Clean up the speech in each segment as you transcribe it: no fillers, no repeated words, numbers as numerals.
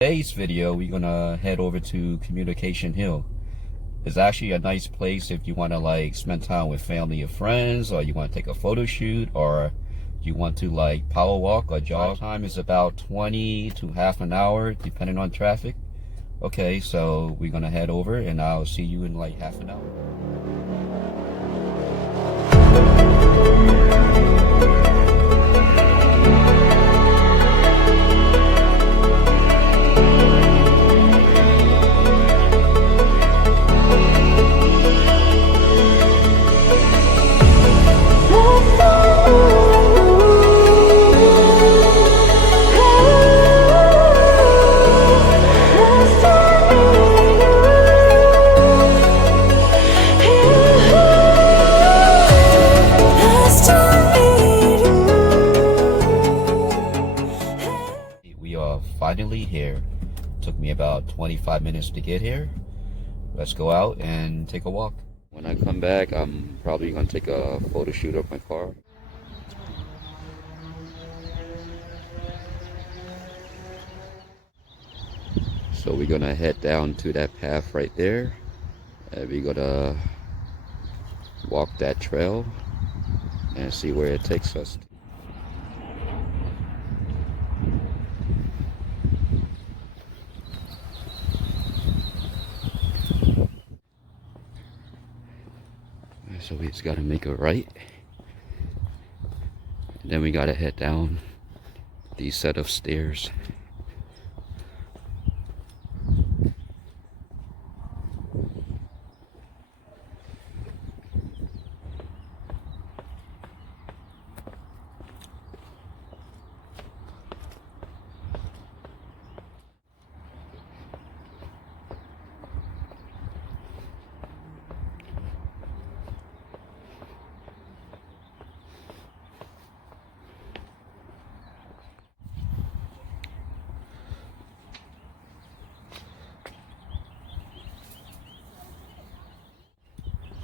Today's video, we're gonna head over to Communication Hill. It's actually a nice place if you want to like spend time with family or friends, or you want to take a photo shoot, or you want to like power walk or jog. Time is about 20 to half an hour depending on traffic. Okay, so we're gonna head over and I'll see you in like half an hour. We are finally here. Took me about 25 minutes to get here. Let's go out and take a walk. When I come back, I'm probably gonna take a photo shoot of my car. So we're gonna head down to that path right there, and we're gonna walk that trail and see where it takes us. So we just gotta make a right, and then we gotta head down these set of stairs.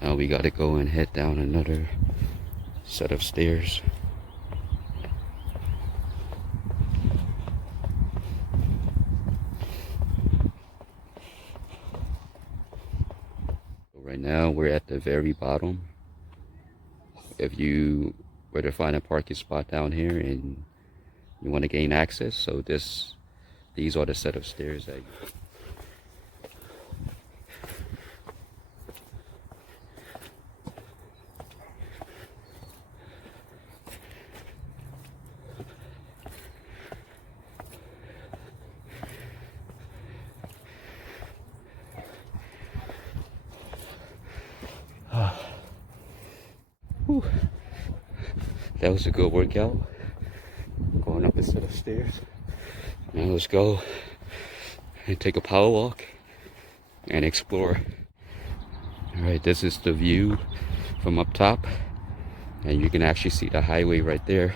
Now we gotta go and head down another set of stairs. Right now we're at the very bottom. If you were to find a parking spot down here and you want to gain access, so these are the set of stairs that Whew. That was a good workout, going up a set of stairs. Now let's go and take a power walk and explore. All right, this is the view from up top, and you can actually see the highway right there.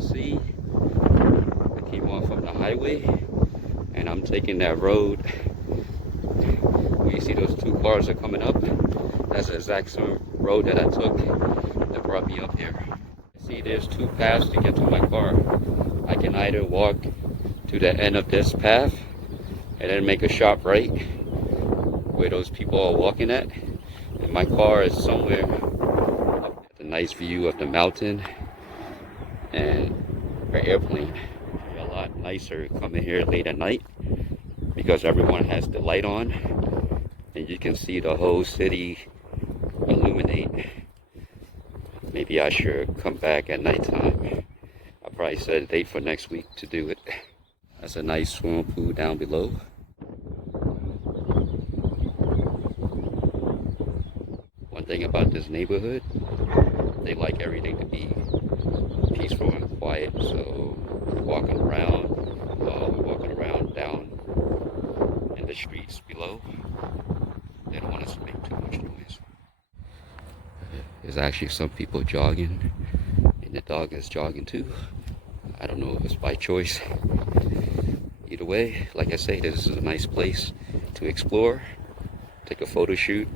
See, I came off from the highway and I'm taking that road. When you see those two cars are coming up, that's the exact same road that I took that brought me up here. See, there's two paths to get to my car. I can either walk to the end of this path and then make a sharp right where those people are walking at, and my car is somewhere up at the nice view of the mountain and an airplane. A lot nicer coming here late at night because everyone has the light on and you can see the whole city illuminate. Maybe I should come back at nighttime. I'll probably set a date for next week to do it. That's a nice swimming pool down below. One thing about this neighborhood, they like everything to be peaceful and quiet. So we're walking around down in the streets below. They don't want us to make too much noise. There's actually some people jogging, and the dog is jogging too. I don't know if it's by choice. Either way, like I say, this is a nice place to explore, take a photo shoot,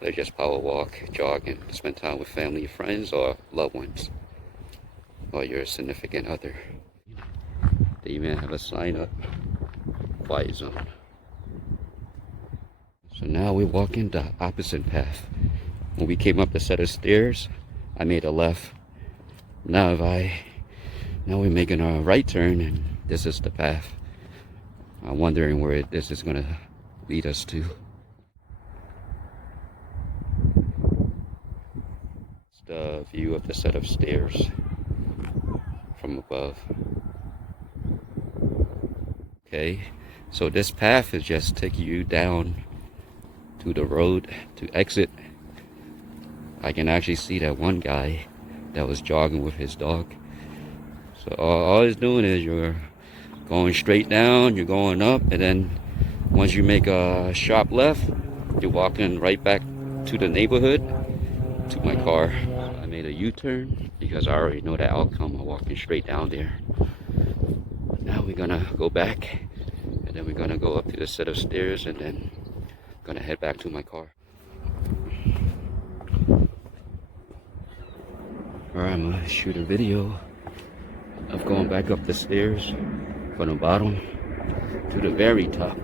or just power walk, jog, and spend time with family, friends, or loved ones, or your significant other. They even have a sign up, quiet zone. So now we're walking the opposite path. When we came up a set of stairs, I made a left. Now we're making a right turn, and this is the path. I'm wondering where this is gonna lead us to. It's the view of the set of stairs from above. Okay, so this path is just taking you down to the road to exit. I can actually see that one guy that was jogging with his dog. So all it's doing is you're going straight down, you're going up, and then once you make a sharp left, you're walking right back to the neighborhood, to my car. So I made a U-turn because I already know the outcome. I'm walking straight down there. Now we're gonna go back, and then we're gonna go up to the set of stairs, and then gonna head back to my car. Alright, I'm gonna shoot a video of going back up the stairs from the bottom to the very top.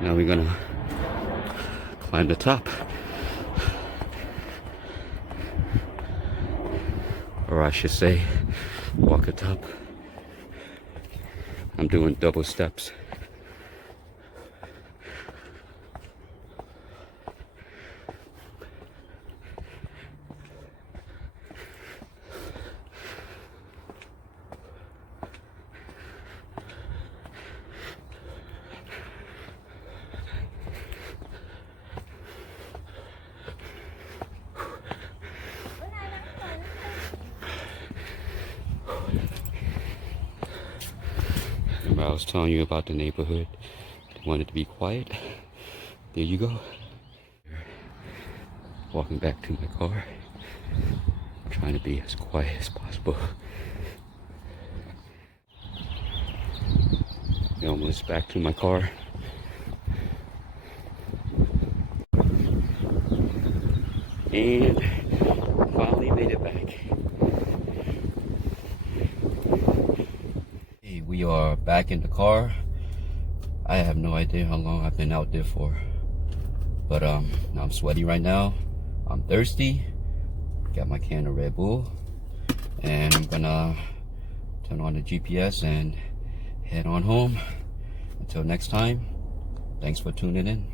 Now we're gonna climb the top. Or I should say, walk the top. I'm doing double steps. Remember I was telling you about the neighborhood. I wanted to be quiet. There you go. Walking back to my car. Trying to be as quiet as possible. Almost back to my car. And finally made it back. Hey, we are back in the car. I have no idea how long I've been out there for. But I'm sweaty right now. I'm thirsty. Got my can of Red Bull. And I'm gonna turn on the GPS and head on home. Until next time, thanks for tuning in.